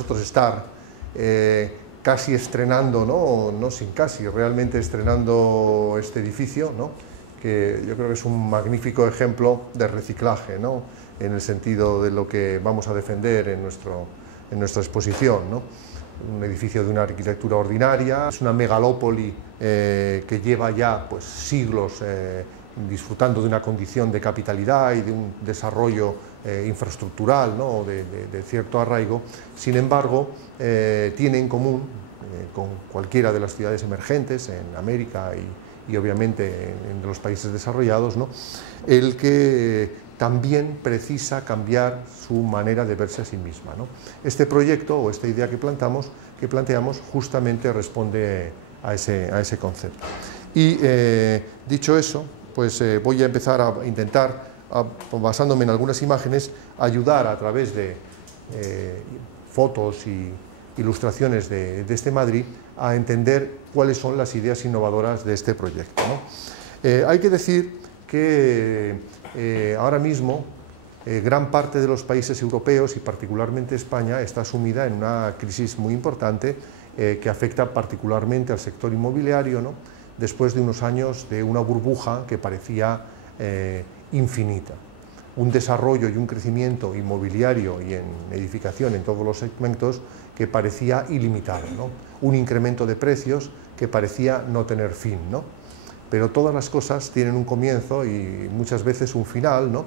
nosotros estar casi estrenando, no sin casi, realmente estrenando este edificio, ¿no? Que yo creo que es un magnífico ejemplo de reciclaje, ¿no? En el sentido de lo que vamos a defender en nuestra exposición, ¿no? Un edificio de una arquitectura ordinaria, es una megalópoli que lleva ya pues, siglos disfrutando de una condición de capitalidad y de un desarrollo infraestructural, ¿no? de cierto arraigo. Sin embargo, tiene en común con cualquiera de las ciudades emergentes en América y obviamente en los países desarrollados, ¿no? El que también precisa cambiar su manera de verse a sí misma, ¿no? Este proyecto o esta idea que planteamos justamente responde a ese concepto. Y dicho eso, pues voy a empezar a intentar, basándome en algunas imágenes, ayudar a través de fotos y ilustraciones de este Madrid a entender cuáles son las ideas innovadoras de este proyecto, ¿no? Hay que decir que ahora mismo gran parte de los países europeos y particularmente España está sumida en una crisis muy importante que afecta particularmente al sector inmobiliario, ¿no? Después de unos años de una burbuja que parecía infinita. Un desarrollo y un crecimiento inmobiliario y en edificación en todos los segmentos que parecía ilimitado, ¿no? Un incremento de precios que parecía no tener fin, ¿no? Pero todas las cosas tienen un comienzo y muchas veces un final, ¿no?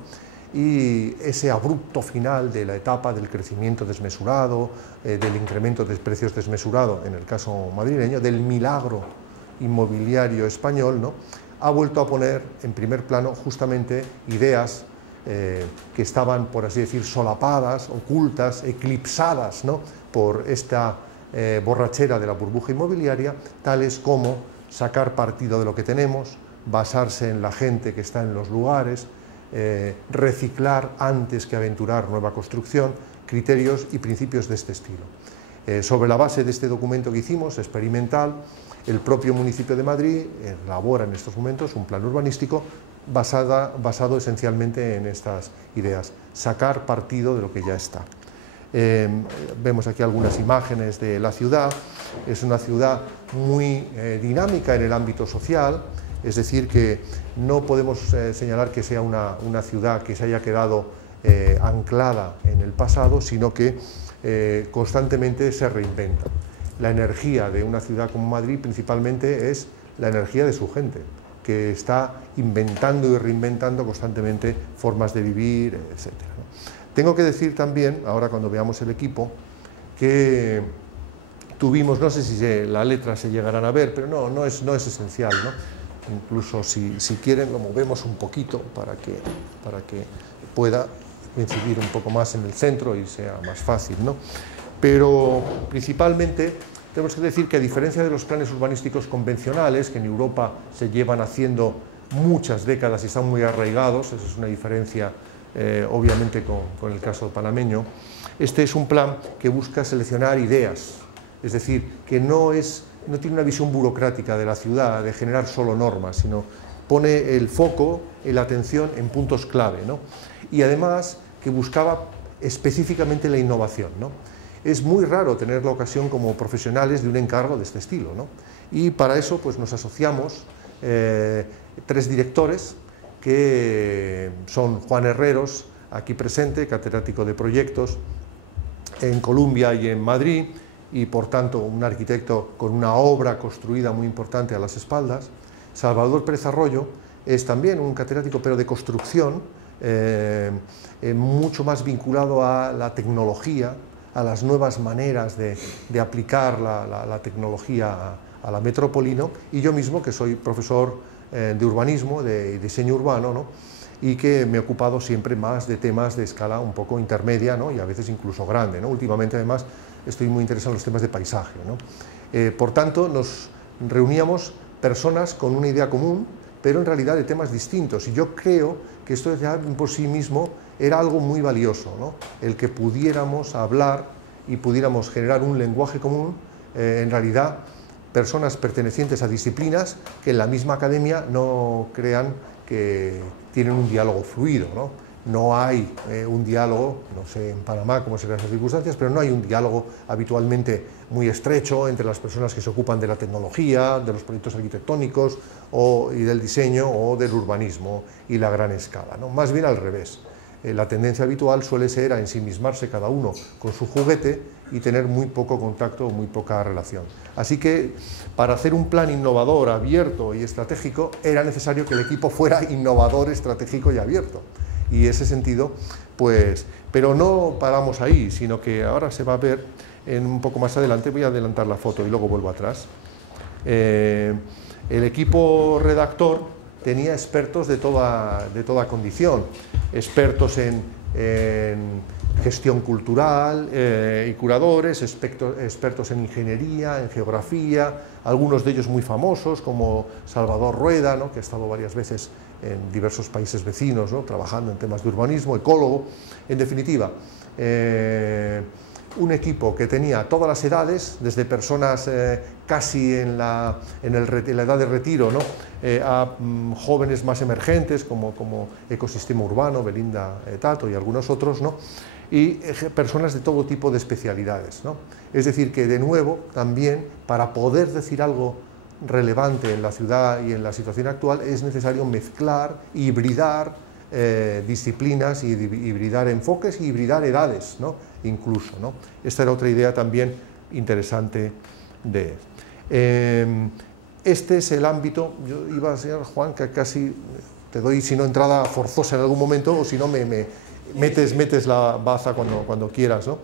Y ese abrupto final de la etapa del crecimiento desmesurado, del incremento de precios desmesurado, en el caso madrileño, del milagro inmobiliario español, ¿no? Ha vuelto a poner en primer plano justamente ideas que estaban, por así decir, solapadas, ocultas, eclipsadas, ¿no? Por esta borrachera de la burbuja inmobiliaria, tales como sacar partido de lo que tenemos, basarse en la gente que está en los lugares, reciclar antes que aventurar nueva construcción, criterios y principios de este estilo. Sobre la base de este documento que hicimos, experimental, el propio municipio de Madrid elabora en estos momentos un plan urbanístico basado esencialmente en estas ideas, sacar partido de lo que ya está. Vemos aquí algunas imágenes de la ciudad. Es una ciudad muy dinámica en el ámbito social, es decir, que no podemos señalar que sea una ciudad que se haya quedado anclada en el pasado, sino que constantemente se reinventa. La energía de una ciudad como Madrid principalmente es la energía de su gente, que está inventando y reinventando constantemente formas de vivir, etc. Tengo que decir también, ahora cuando veamos el equipo, que tuvimos, no sé si la letra se llegarán a ver, pero no es esencial, ¿no? Incluso si quieren lo movemos un poquito para que pueda coincidir un poco más en el centro y sea más fácil, ¿no? Pero principalmente tenemos que decir que a diferencia de los planes urbanísticos convencionales, que en Europa se llevan haciendo muchas décadas y están muy arraigados, esa es una diferencia obviamente con el caso panameño, este es un plan que busca seleccionar ideas, es decir, que no tiene una visión burocrática de la ciudad, de generar solo normas, sino pone el foco, la atención en puntos clave, ¿no? Y además que buscaba específicamente la innovación, ¿no? Es muy raro tener la ocasión como profesionales de un encargo de este estilo, ¿no? Y para eso pues, nos asociamos 3 directores, que son Juan Herreros, aquí presente, catedrático de proyectos en Columbia y en Madrid, y por tanto un arquitecto con una obra construida muy importante a las espaldas. Salvador Pérez Arroyo es también un catedrático, pero de construcción, mucho más vinculado a la tecnología, a las nuevas maneras de aplicar la tecnología a la metrópoli, ¿no? Y yo mismo, que soy profesor de urbanismo, de diseño urbano, ¿no? Y que me he ocupado siempre más de temas de escala un poco intermedia, ¿no? Y a veces incluso grande, ¿no? Últimamente, además, estoy muy interesado en los temas de paisaje, ¿no? Por tanto, nos reuníamos personas con una idea común, pero en realidad de temas distintos. Y yo creo que esto ya por sí mismo era algo muy valioso, ¿no? El que pudiéramos hablar y pudiéramos generar un lenguaje común, en realidad personas pertenecientes a disciplinas que en la misma academia no crean que tienen un diálogo fluido, ¿no? no hay un diálogo, no sé en Panamá cómo serán esas circunstancias, pero no hay un diálogo habitualmente muy estrecho entre las personas que se ocupan de la tecnología, de los proyectos arquitectónicos y del diseño o del urbanismo y la gran escala, ¿no? Más bien al revés. La tendencia habitual suele ser a ensimismarse cada uno con su juguete y tener muy poco contacto, muy poca relación. Así que para hacer un plan innovador, abierto y estratégico, era necesario que el equipo fuera innovador, estratégico y abierto. Y ese sentido, pues, pero no paramos ahí, sino que ahora se va a ver un poco más adelante, voy a adelantar la foto y luego vuelvo atrás. El equipo redactor tenía expertos de toda condición, expertos en gestión cultural y curadores, expertos en ingeniería, en geografía, algunos de ellos muy famosos, como Salvador Rueda, ¿no?, que ha estado varias veces en diversos países vecinos, ¿no?, trabajando en temas de urbanismo, ecólogo. En definitiva, un equipo que tenía todas las edades, desde personas casi en la edad de retiro, ¿no?, a jóvenes más emergentes como Ecosistema Urbano, Belinda Tato y algunos otros, ¿no?, y personas de todo tipo de especialidades, ¿no? Es decir, que de nuevo también para poder decir algo relevante en la ciudad y en la situación actual es necesario mezclar, hibridar disciplinas, y hibridar enfoques y hibridar edades, ¿no?, incluso, ¿no? Esta era otra idea también interesante de... Este es el ámbito, yo iba a decir, Juan, que casi te doy, si no, entrada forzosa en algún momento, o si no, metes la baza cuando quieras, ¿no?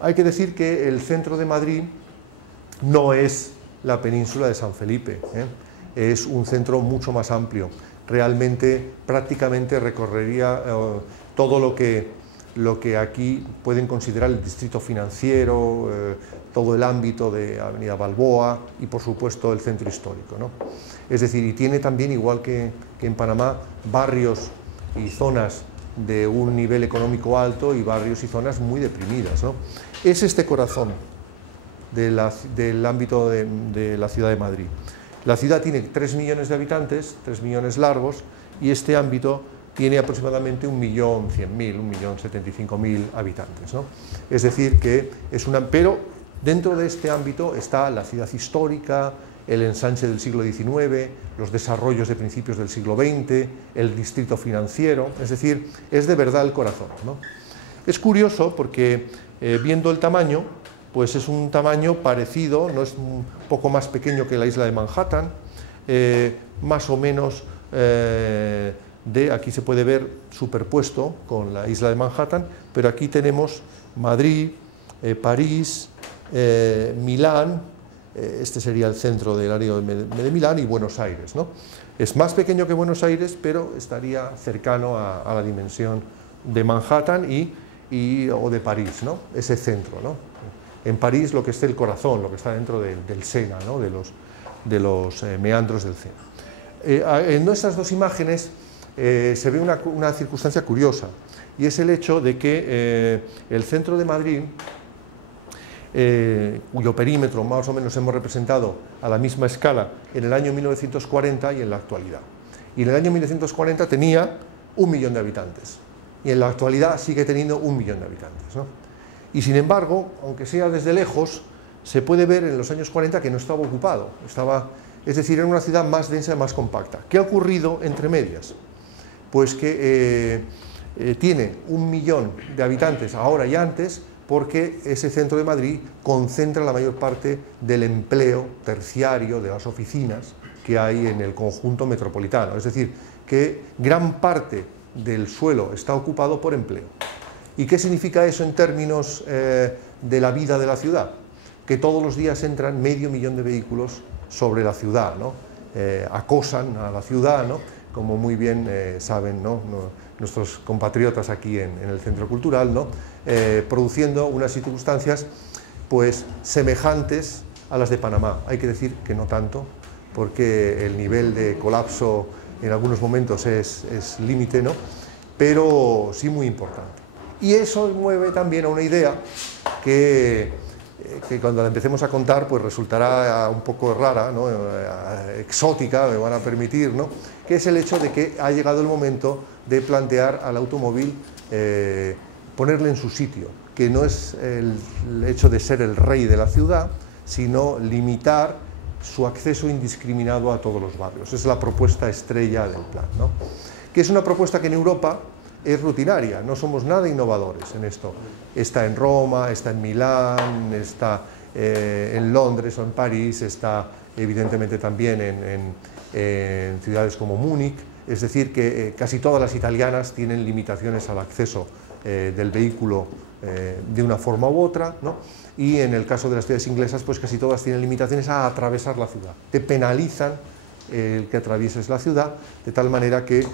Hay que decir que el centro de Madrid no es la península de San Felipe, es un centro mucho más amplio. Realmente, prácticamente recorrería todo lo que aquí pueden considerar el distrito financiero, todo el ámbito de Avenida Balboa y, por supuesto, el centro histórico, ¿no? Es decir, y tiene también, igual que en Panamá, barrios y zonas de un nivel económico alto y barrios y zonas muy deprimidas, ¿no? Es este corazón del ámbito de la ciudad de Madrid. La ciudad tiene 3 millones de habitantes, 3 millones largos, y este ámbito tiene aproximadamente 1.100.000, 1.075.000 habitantes, ¿no? Es decir, que es pero dentro de este ámbito está la ciudad histórica, el ensanche del siglo XIX, los desarrollos de principios del siglo XX, el distrito financiero, es decir, es de verdad el corazón, ¿no? Es curioso porque viendo el tamaño, pues es un tamaño parecido, no es un poco más pequeño que la isla de Manhattan, más o menos aquí se puede ver superpuesto con la isla de Manhattan, pero aquí tenemos Madrid, París, Milán, este sería el centro del área de Milán, y Buenos Aires, ¿no? Es más pequeño que Buenos Aires, pero estaría cercano a la dimensión de Manhattan o de París, ¿no? Ese centro, ¿no? En París lo que es el corazón, lo que está dentro del Sena, ¿no?, de los meandros del Sena. En nuestras dos imágenes se ve una circunstancia curiosa, y es el hecho de que el centro de Madrid, cuyo perímetro más o menos hemos representado a la misma escala en el año 1940 y en la actualidad. Y en el año 1940 tenía 1 millón de habitantes, y en la actualidad sigue teniendo 1 millón de habitantes, ¿no? Y sin embargo, aunque sea desde lejos, se puede ver en los años 40 que no estaba ocupado, es decir, era una ciudad más densa y más compacta. ¿Qué ha ocurrido entre medias? Pues que tiene 1 millón de habitantes ahora y antes, porque ese centro de Madrid concentra la mayor parte del empleo terciario de las oficinas que hay en el conjunto metropolitano. Es decir, que gran parte del suelo está ocupado por empleo. ¿Y qué significa eso en términos de la vida de la ciudad? Que todos los días entran 500.000 de vehículos sobre la ciudad, ¿no? Acosan a la ciudad, ¿no?, como muy bien saben, ¿no?, nuestros compatriotas aquí en el Centro Cultural, ¿no?, produciendo unas circunstancias pues semejantes a las de Panamá. Hay que decir que no tanto, porque el nivel de colapso en algunos momentos es límite, ¿no?, pero sí muy importante. Y eso mueve también a una idea que que cuando la empecemos a contar pues resultará un poco rara, ¿no? Exótica, me van a permitir, ¿no? Que es el hecho de que ha llegado el momento de plantear al automóvil ponerle en su sitio, que no es el hecho de ser el rey de la ciudad, sino limitar su acceso indiscriminado a todos los barrios. Es la propuesta estrella del plan, ¿no? Que es una propuesta que en Europa es rutinaria, no somos nada innovadores en esto. Está en Roma, está en Milán, está en Londres o en París, está evidentemente también en ciudades como Múnich, es decir, que casi todas las italianas tienen limitaciones al acceso del vehículo de una forma u otra, ¿no? Y en el caso de las ciudades inglesas, pues casi todas tienen limitaciones a atravesar la ciudad. Te penalizan el que atravieses la ciudad, de tal manera que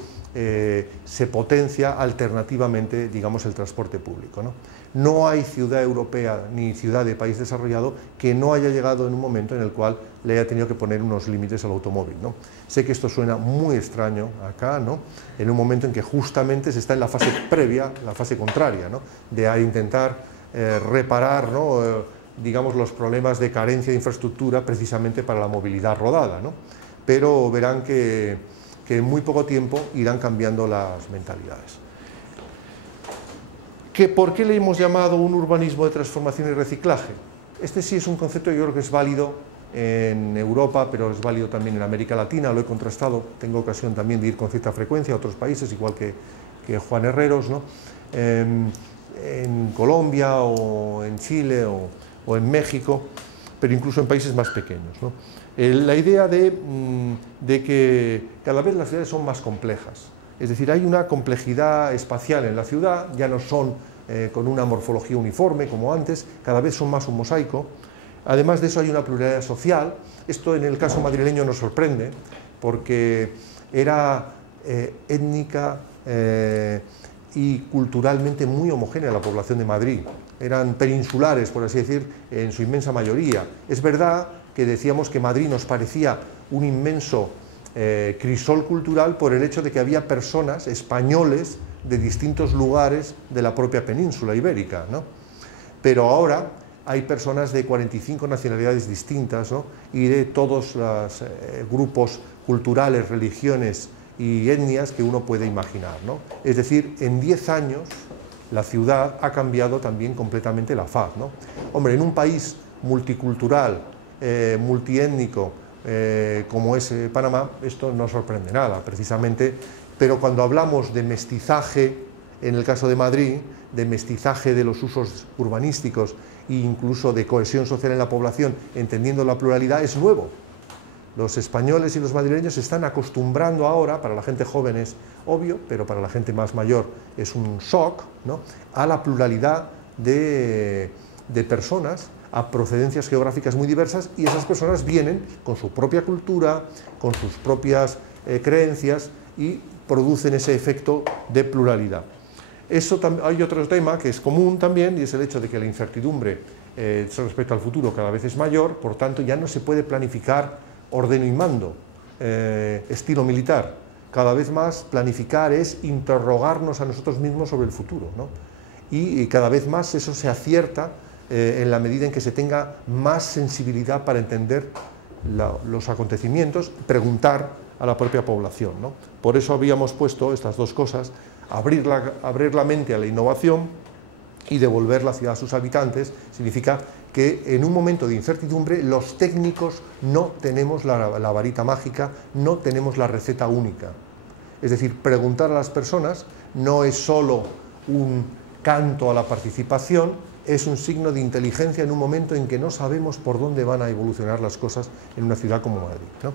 se potencia alternativamente, digamos, el transporte público, ¿no? No hay ciudad europea ni ciudad de país desarrollado que no haya llegado en un momento en el cual le haya tenido que poner unos límites al automóvil, ¿no? Sé que esto suena muy extraño acá, ¿no? En un momento en que justamente se está en la fase previa, la fase contraria, ¿no? De intentar reparar, ¿no? Digamos, los problemas de carencia de infraestructura precisamente para la movilidad rodada, ¿no? Pero verán que en muy poco tiempo irán cambiando las mentalidades. ¿Por qué le hemos llamado un urbanismo de transformación y reciclaje? Este sí es un concepto que yo creo que es válido en Europa, pero es válido también en América Latina, lo he contrastado, tengo ocasión también de ir con cierta frecuencia a otros países, igual que Juan Herreros, ¿no? En Colombia o en Chile o en México, pero incluso en países más pequeños, ¿no? La idea de que cada vez las ciudades son más complejas, es decir, hay una complejidad espacial en la ciudad, ya no son con una morfología uniforme como antes, cada vez son más un mosaico. Además de eso hay una pluralidad social. Esto en el caso madrileño nos sorprende porque era étnica y culturalmente muy homogénea la población de Madrid. Eran peninsulares, por así decir, en su inmensa mayoría. Es verdad que decíamos que Madrid nos parecía un inmenso crisol cultural por el hecho de que había personas españoles de distintos lugares de la propia península ibérica, ¿no? Pero ahora hay personas de 45 nacionalidades distintas, ¿no? Y de todos los grupos culturales, religiones y etnias que uno puede imaginar, ¿no? Es decir, en 10 años la ciudad ha cambiado también completamente la faz, ¿no? Hombre, en un país multicultural, multiétnico, como es Panamá, esto no sorprende nada, precisamente, pero cuando hablamos de mestizaje, en el caso de Madrid, de mestizaje de los usos urbanísticos e incluso de cohesión social en la población, entendiendo la pluralidad, es nuevo. Los españoles y los madrileños se están acostumbrando ahora, para la gente joven es obvio, pero para la gente más mayor es un shock, ¿no?, a la pluralidad de personas, a procedencias geográficas muy diversas, y esas personas vienen con su propia cultura, con sus propias creencias y producen ese efecto de pluralidad. Hay otro tema que es común también, y es el hecho de que la incertidumbre respecto al futuro cada vez es mayor, por tanto ya no se puede planificar ordeno y mando, estilo militar. Cada vez más planificar es interrogarnos a nosotros mismos sobre el futuro, ¿no? Y cada vez más eso se acierta en la medida en que se tenga más sensibilidad para entender los acontecimientos, preguntar a la propia población, ¿no? Por eso habíamos puesto estas dos cosas: abrir la mente a la innovación y devolver la ciudad a sus habitantes. Significa que en un momento de incertidumbre los técnicos no tenemos la varita mágica, no tenemos la receta única. Es decir, preguntar a las personas no es solo un canto a la participación, es un signo de inteligencia en un momento en que no sabemos por dónde van a evolucionar las cosas en una ciudad como Madrid, ¿no?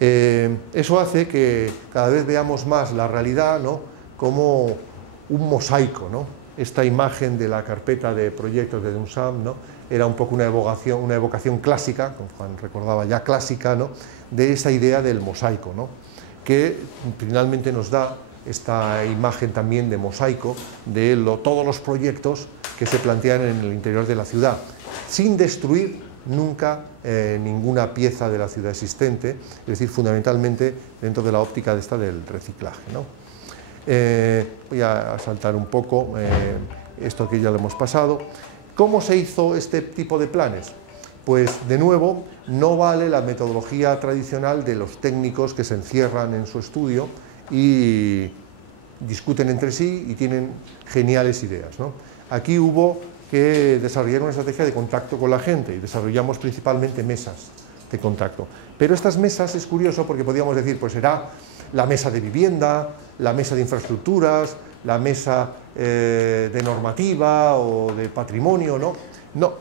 Eso hace que cada vez veamos más la realidad, ¿no?, como un mosaico, ¿no? Esta imagen de la carpeta de proyectos de Dunsam, ¿no?, era un poco una evocación clásica, como Juan recordaba ya, clásica, ¿no?, de esa idea del mosaico, ¿no?, que finalmente nos da esta imagen también de mosaico de todos los proyectos que se plantean en el interior de la ciudad, sin destruir nunca ninguna pieza de la ciudad existente, es decir, fundamentalmente dentro de la óptica del reciclaje, ¿no? Voy a saltar un poco esto que ya lo hemos pasado. ¿Cómo se hizo este tipo de planes? Pues, de nuevo, no vale la metodología tradicional de los técnicos que se encierran en su estudio y discuten entre sí y tienen geniales ideas, ¿no? Aquí hubo que desarrollar una estrategia de contacto con la gente y desarrollamos principalmente mesas de contacto. Pero estas mesas es curioso porque podríamos decir, pues será la mesa de vivienda, la mesa de infraestructuras, la mesa de normativa o de patrimonio, ¿no? No,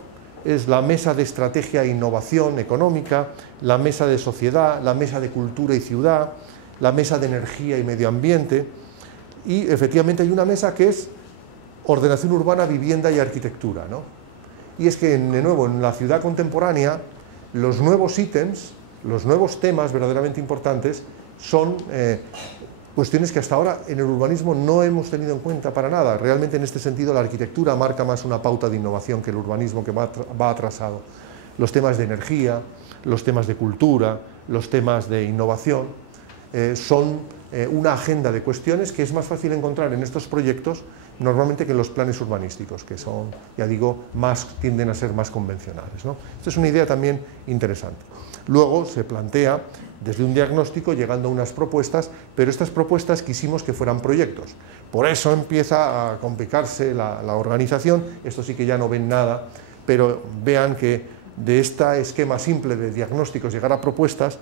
es la mesa de estrategia e innovación económica, la mesa de sociedad, la mesa de cultura y ciudad, la mesa de energía y medio ambiente, y efectivamente hay una mesa que es ordenación urbana, vivienda y arquitectura, ¿no? Y es que, de nuevo, en la ciudad contemporánea, los nuevos ítems, los nuevos temas verdaderamente importantes son cuestiones que hasta ahora en el urbanismo no hemos tenido en cuenta para nada. Realmente, en este sentido, la arquitectura marca más una pauta de innovación que el urbanismo, que va atrasado. Los temas de energía, los temas de cultura, los temas de innovación son una agenda de cuestiones que es más fácil encontrar en estos proyectos normalmente que en los planes urbanísticos, que son, ya digo, tienden a ser más convencionales, ¿no? Esta es una idea también interesante. Luego se plantea desde un diagnóstico llegando a unas propuestas, pero estas propuestas quisimos que fueran proyectos. Por eso empieza a complicarse la organización. Esto sí que ya no ven nada, pero vean que de este esquema simple de diagnósticos llegar a propuestas,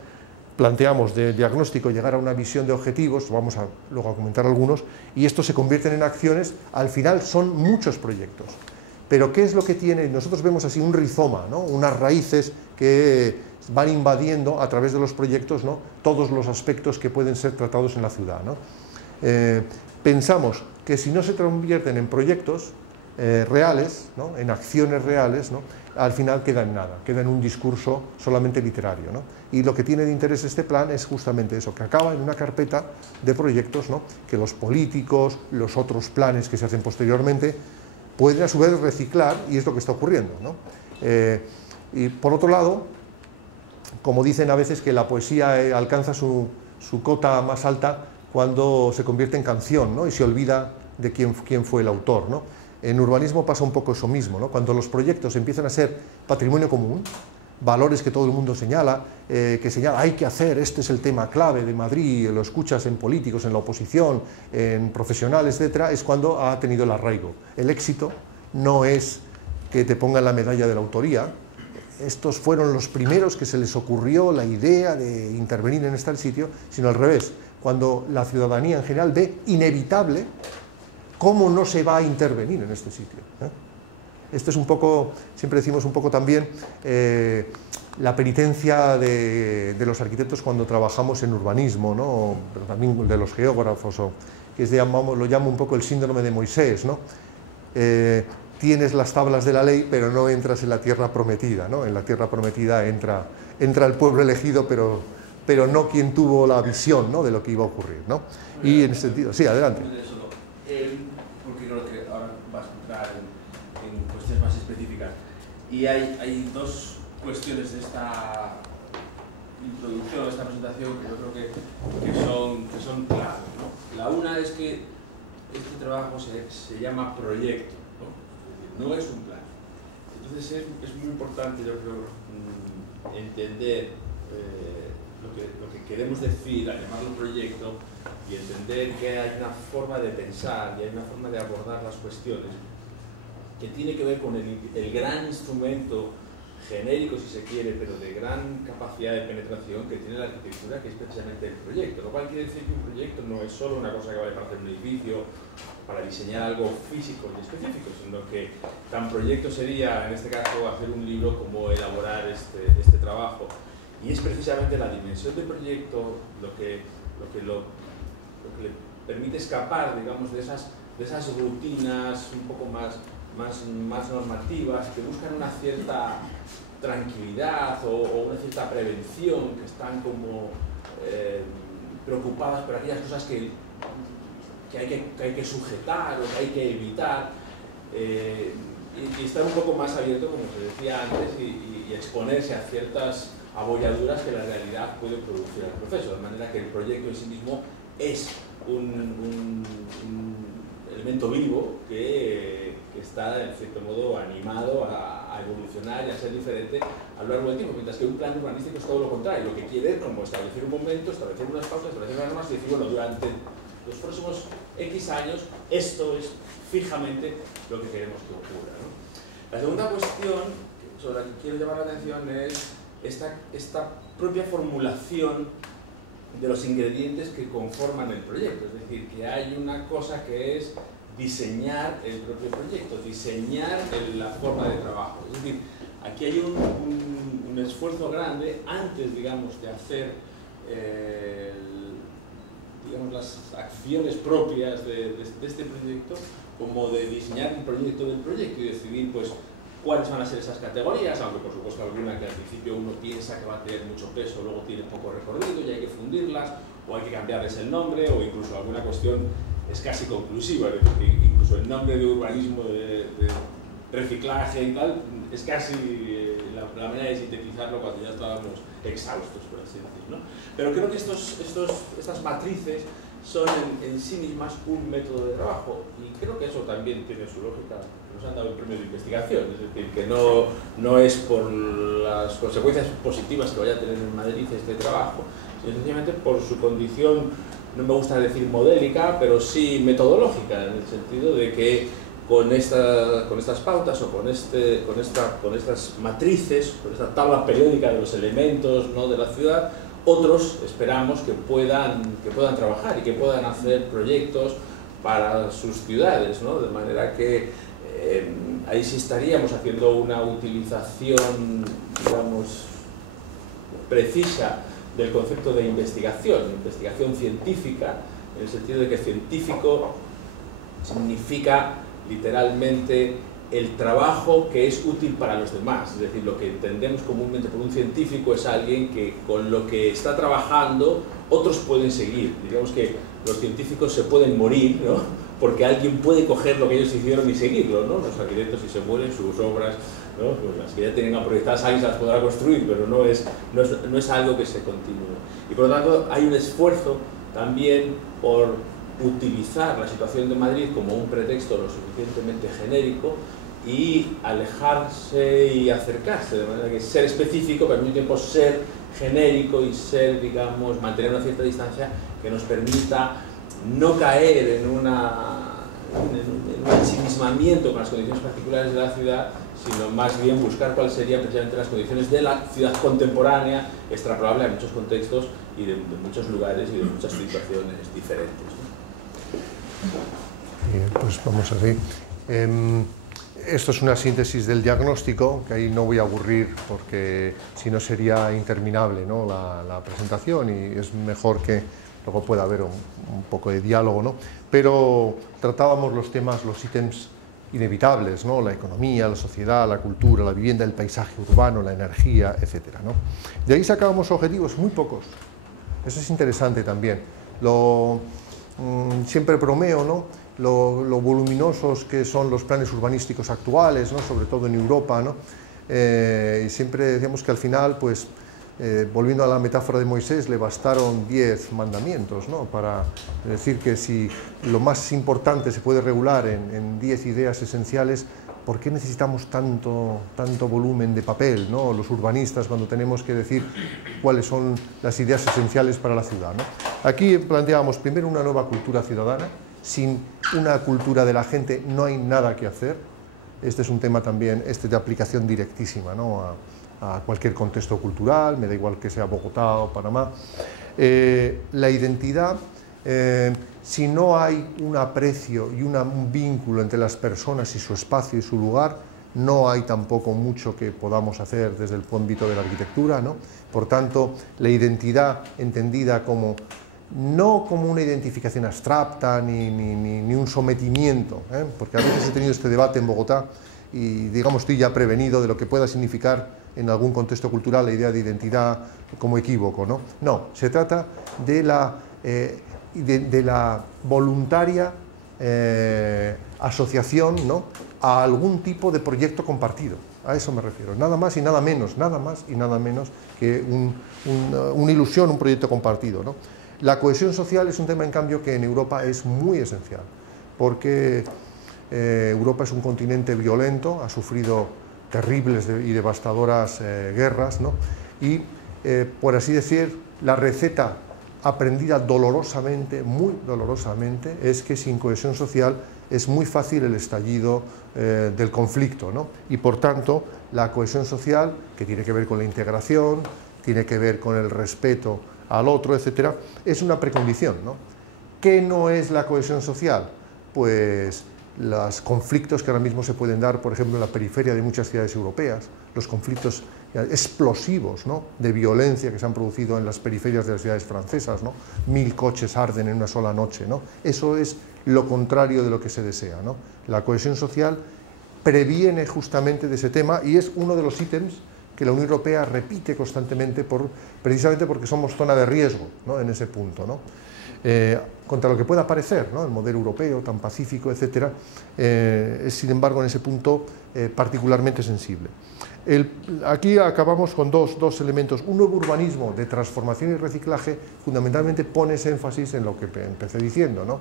planteamos de diagnóstico llegar a una visión de objetivos, vamos luego a comentar algunos, y estos se convierten en acciones. Al final son muchos proyectos. Pero ¿qué es lo que tiene? Nosotros vemos así un rizoma, ¿no? Unas raíces que van invadiendo a través de los proyectos, ¿no?, todos los aspectos que pueden ser tratados en la ciudad, ¿no? Pensamos que si no se convierten en proyectos reales, ¿no?, en acciones reales, ¿no?, al final queda en nada, queda en un discurso solamente literario, ¿no? Y lo que tiene de interés este plan es justamente eso, que acaba en una carpeta de proyectos, ¿no?, que los políticos, los otros planes que se hacen posteriormente, pueden a su vez reciclar, y es lo que está ocurriendo, ¿no? Y por otro lado, como dicen a veces que la poesía alcanza su cota más alta cuando se convierte en canción, ¿no?, y se olvida de quién fue el autor, ¿no? En urbanismo pasa un poco eso mismo, ¿no? Cuando los proyectos empiezan a ser patrimonio común, valores que todo el mundo señala, hay que hacer, este es el tema clave de Madrid, lo escuchas en políticos, en la oposición, en profesionales, etcétera, es cuando ha tenido el arraigo. El éxito no es que te pongan la medalla de la autoría. Estos fueron los primeros que se les ocurrió la idea de intervenir en este sitio, sino al revés, cuando la ciudadanía en general ve inevitable cómo no se va a intervenir en este sitio, ¿eh? Esto es un poco, siempre decimos un poco también, la penitencia de los arquitectos cuando trabajamos en urbanismo, ¿no?, pero también de los geógrafos, que lo llamo un poco el síndrome de Moisés, ¿no? Tienes las tablas de la ley, pero no entras en la tierra prometida, ¿no? En la tierra prometida entra el pueblo elegido, pero no quien tuvo la visión, ¿no?, de lo que iba a ocurrir, ¿no? Y en ese sentido, sí, adelante. Porque creo que ahora vas a entrar en cuestiones más específicas. Y hay dos cuestiones de esta introducción, de esta presentación, que yo creo que son claves, ¿no? La una es que este trabajo se llama proyecto, no es un plan. Entonces es muy importante, yo creo, entender lo que queremos decir al llamarlo proyecto y entender que hay una forma de pensar y hay una forma de abordar las cuestiones que tiene que ver con el gran instrumento genérico, si se quiere, pero de gran capacidad de penetración que tiene la arquitectura, que es precisamente el proyecto. Lo cual quiere decir que un proyecto no es solo una cosa que vale para hacer un edificio, para diseñar algo físico y específico, sino que tan proyecto sería, en este caso, hacer un libro como elaborar este trabajo. Y es precisamente la dimensión del proyecto lo que le permite escapar, digamos, de esas rutinas un poco más normativas que buscan una cierta tranquilidad o una cierta prevención, que están como preocupadas por aquellas cosas que hay que sujetar o que hay que evitar, y estar un poco más abierto, como se decía antes, y exponerse a ciertas abolladuras que la realidad puede producir al proceso, de manera que el proyecto en sí mismo es un elemento vivo que que está en cierto modo animado a evolucionar y a ser diferente a lo largo del tiempo, mientras que un plan urbanístico es todo lo contrario, lo que quiere es como establecer un momento, establecer unas pautas, establecer unas normas y decir, bueno, durante los próximos X años esto es fijamente lo que queremos que ocurra, ¿no? La segunda cuestión sobre la que quiero llamar la atención es esta propia formulación de los ingredientes que conforman el proyecto, es decir, que hay una cosa que es diseñar el propio proyecto, diseñar la forma de trabajo. Es decir, aquí hay un esfuerzo grande antes, digamos, de hacer digamos, las acciones propias de este proyecto, como de diseñar un proyecto del proyecto y decidir, pues, cuáles van a ser esas categorías, aunque por supuesto alguna que al principio uno piensa que va a tener mucho peso, luego tiene poco recorrido y hay que fundirlas, o hay que cambiarles el nombre, o incluso alguna cuestión es casi conclusiva, es decir, incluso el nombre de urbanismo, de reciclaje y tal, es casi la manera de sintetizarlo cuando ya estábamos exhaustos, por así decirlo, ¿no? Pero creo que estas matrices son en sí mismas un método de trabajo, y creo que eso también tiene su lógica. Nos han dado el premio de investigación, es decir, que no es por las consecuencias positivas que vaya a tener en Madrid este trabajo, sino sencillamente por su condición, no me gusta decir modélica, pero sí metodológica, en el sentido de que con estas pautas o con estas matrices, con esta tabla periódica de los elementos, ¿no?, de la ciudad, otros esperamos que puedan trabajar y que puedan hacer proyectos para sus ciudades, ¿no? De manera que ahí sí estaríamos haciendo una utilización, digamos, precisa del concepto de investigación científica, en el sentido de que científico significa literalmente el trabajo que es útil para los demás, es decir, lo que entendemos comúnmente por un científico es alguien que con lo que está trabajando otros pueden seguir. Digamos que los científicos se pueden morir, ¿no?, porque alguien puede coger lo que ellos hicieron y seguirlo, ¿no? Los arquitectos, si se mueren, sus obras, ¿no?, pues las que ya tienen proyectadas alguien se las podrá construir, pero no es algo que se continúe. Y por lo tanto hay un esfuerzo también por utilizar la situación de Madrid como un pretexto lo suficientemente genérico y alejarse y acercarse, de manera que ser específico, pero al mismo tiempo ser genérico y ser, digamos, mantener una cierta distancia que nos permita no caer en un ensimismamiento con las condiciones particulares de la ciudad, sino más bien buscar cuáles serían precisamente las condiciones de la ciudad contemporánea, extrapolable a muchos contextos y de muchos lugares y de muchas situaciones diferentes, ¿no? Bien, pues vamos así. Esto es una síntesis del diagnóstico, que ahí no voy a aburrir porque si no sería interminable, ¿no?, la presentación, y es mejor que luego pueda haber un poco de diálogo, ¿no? Pero tratábamos los temas, los ítems inevitables, ¿no?, la economía, la sociedad, la cultura, la vivienda, el paisaje urbano, la energía, etcétera, ¿no? De ahí sacábamos objetivos muy pocos. Eso es interesante también. Siempre bromeo, ¿no?, lo voluminosos que son los planes urbanísticos actuales, ¿no?, sobre todo en Europa, ¿no? Y siempre decíamos que al final, pues, volviendo a la metáfora de Moisés, le bastaron 10 mandamientos, ¿no?, para decir que si lo más importante se puede regular en 10 ideas esenciales, ¿por qué necesitamos tanto volumen de papel, ¿no?, los urbanistas, cuando tenemos que decir cuáles son las ideas esenciales para la ciudad, ¿no? Aquí planteábamos primero una nueva cultura ciudadana. Sin una cultura de la gente no hay nada que hacer. Este es un tema también de aplicación directísima, ¿no?, a cualquier contexto cultural, me da igual que sea Bogotá o Panamá. La identidad, si no hay un aprecio y un vínculo entre las personas y su espacio y su lugar, no hay tampoco mucho que podamos hacer desde el ámbito de la arquitectura, ¿no? Por tanto, la identidad entendida como no como una identificación abstracta ni un sometimiento, porque a veces he tenido este debate en Bogotá y, digamos, estoy ya prevenido de lo que pueda significar en algún contexto cultural la idea de identidad como equívoco, ¿no? No, se trata de la voluntaria asociación, ¿no?, a algún tipo de proyecto compartido. A eso me refiero, nada más y nada menos que una ilusión, un proyecto compartido, ¿no? La cohesión social es un tema, en cambio, que en Europa es muy esencial, porque Europa es un continente violento, ha sufrido terribles y devastadoras guerras, ¿no? Y, por así decir, la receta aprendida dolorosamente, muy dolorosamente, es que sin cohesión social es muy fácil el estallido del conflicto, ¿no? Y por tanto, la cohesión social, que tiene que ver con la integración, tiene que ver con el respeto al otro, etcétera, es una precondición, ¿no? ¿Qué no es la cohesión social? Pues los conflictos que ahora mismo se pueden dar, por ejemplo, en la periferia de muchas ciudades europeas, los conflictos explosivos, ¿no?, de violencia que se han producido en las periferias de las ciudades francesas, ¿no? 1000 coches arden en una sola noche, ¿no? Eso es lo contrario de lo que se desea, ¿no? La cohesión social previene justamente de ese tema y es uno de los ítems que la Unión Europea repite constantemente precisamente porque somos zona de riesgo, ¿no?, en ese punto, ¿no? Contra lo que pueda parecer, ¿no?, el modelo europeo tan pacífico, etcétera, es sin embargo en ese punto particularmente sensible. Aquí acabamos con dos elementos. Un nuevo urbanismo de transformación y reciclaje fundamentalmente pone ese énfasis en lo que empecé diciendo, ¿no?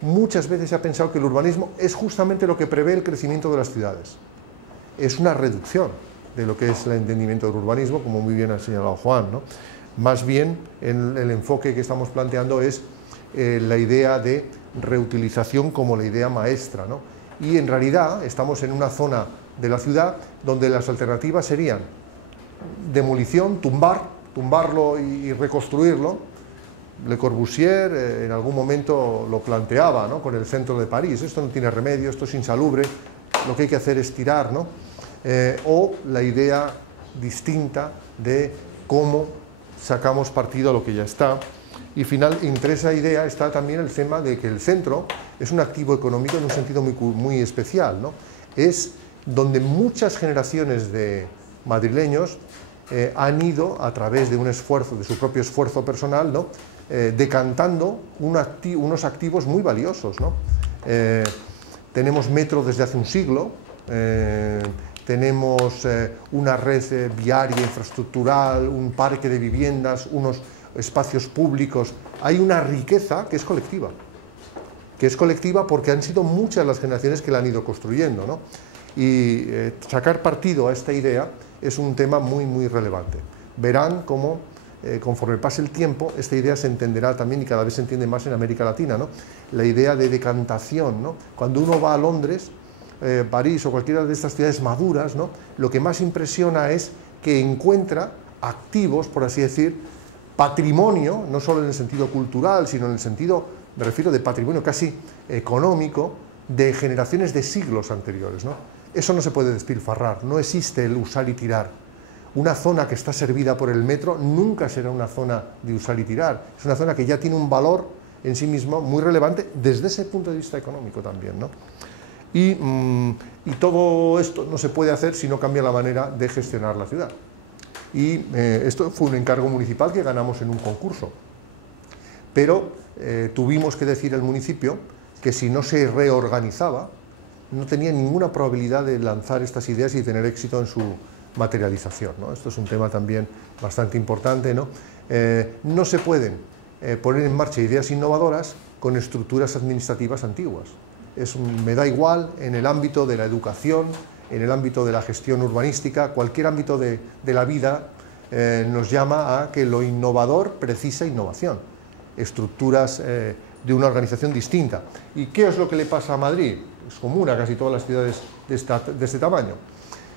Muchas veces se ha pensado que el urbanismo es justamente lo que prevé el crecimiento de las ciudades. Es una reducción de lo que es el entendimiento del urbanismo, como muy bien ha señalado Juan, ¿no? Más bien, el enfoque que estamos planteando es la idea de reutilización como la idea maestra, ¿no? Y en realidad estamos en una zona de la ciudad donde las alternativas serían demolición, tumbarlo y reconstruirlo. Le Corbusier en algún momento lo planteaba, ¿no?, con el centro de París. Esto no tiene remedio, esto es insalubre, lo que hay que hacer es tirar, ¿no? O la idea distinta de cómo sacamos partido a lo que ya está. Y entre esa idea está también el tema de que el centro es un activo económico en un sentido muy especial, ¿no? Es donde muchas generaciones de madrileños han ido, a través de un esfuerzo, de su propio esfuerzo personal, ¿no?, decantando unos activos muy valiosos, ¿no? Tenemos metro desde hace un siglo, tenemos una red viaria, infraestructural, un parque de viviendas, unos espacios públicos. Hay una riqueza que es colectiva porque han sido muchas las generaciones que la han ido construyendo, ¿no? Y sacar partido a esta idea es un tema muy relevante. Verán cómo, conforme pase el tiempo, esta idea se entenderá también, y cada vez se entiende más en América Latina, ¿no? La idea de decantación, ¿no? Cuando uno va a Londres, París o cualquiera de estas ciudades maduras, ¿no?, lo que más impresiona es que encuentra activos, por así decir, patrimonio, no solo en el sentido cultural, sino en el sentido, me refiero, de patrimonio casi económico, de generaciones de siglos anteriores, ¿no? Eso no se puede despilfarrar, no existe el usar y tirar. Una zona que está servida por el metro nunca será una zona de usar y tirar, es una zona que ya tiene un valor en sí mismo muy relevante desde ese punto de vista económico también, ¿no? Y todo esto no se puede hacer si no cambia la manera de gestionar la ciudad. Y esto fue un encargo municipal que ganamos en un concurso, pero tuvimos que decir al municipio que si no se reorganizaba no tenía ninguna probabilidad de lanzar estas ideas y tener éxito en su materialización, ¿no? Esto es un tema también bastante importante, ¿no? No se pueden poner en marcha ideas innovadoras con estructuras administrativas antiguas. Me da igual en el ámbito de la educación, en el ámbito de la gestión urbanística, cualquier ámbito de la vida nos llama a que lo innovador precisa innovación, estructuras de una organización distinta. ¿Y qué es lo que le pasa a Madrid? Es común a casi todas las ciudades de este tamaño,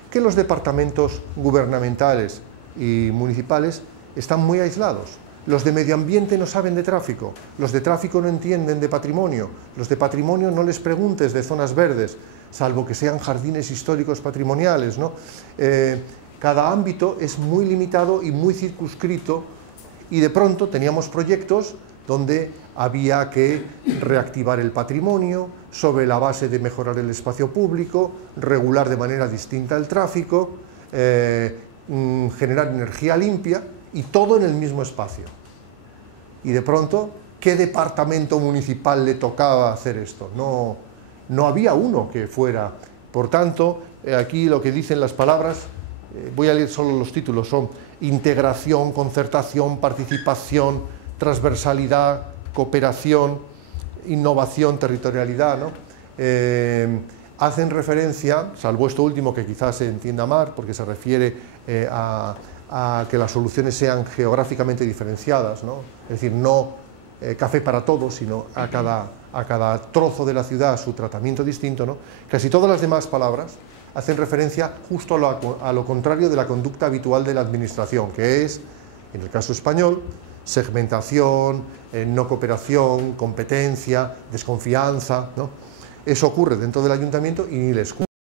que los departamentos gubernamentales y municipales están muy aislados. Los de medio ambiente no saben de tráfico, los de tráfico no entienden de patrimonio, los de patrimonio no les preguntes de zonas verdes, salvo que sean jardines históricos patrimoniales, ¿no? Cada ámbito es muy limitado y muy circunscrito, y de pronto teníamos proyectos donde había que reactivar el patrimonio sobre la base de mejorar el espacio público, regular de manera distinta el tráfico, generar energía limpia, y todo en el mismo espacio. Y de pronto, ¿qué departamento municipal le tocaba hacer esto? No había uno que fuera. Por tanto, aquí lo que dicen las palabras, voy a leer solo los títulos, son integración, concertación, participación, transversalidad, cooperación, innovación, territorialidad, ¿no? hacen referencia, salvo esto último que quizás se entienda mal, porque se refiere a que las soluciones sean geográficamente diferenciadas, ¿no? Es decir, no café para todos, sino a cada trozo de la ciudad su tratamiento distinto, ¿no? Casi todas las demás palabras hacen referencia justo a lo contrario de la conducta habitual de la administración, que es, en el caso español, segmentación, no cooperación, competencia, desconfianza, ¿no? Eso ocurre dentro del ayuntamiento y ni les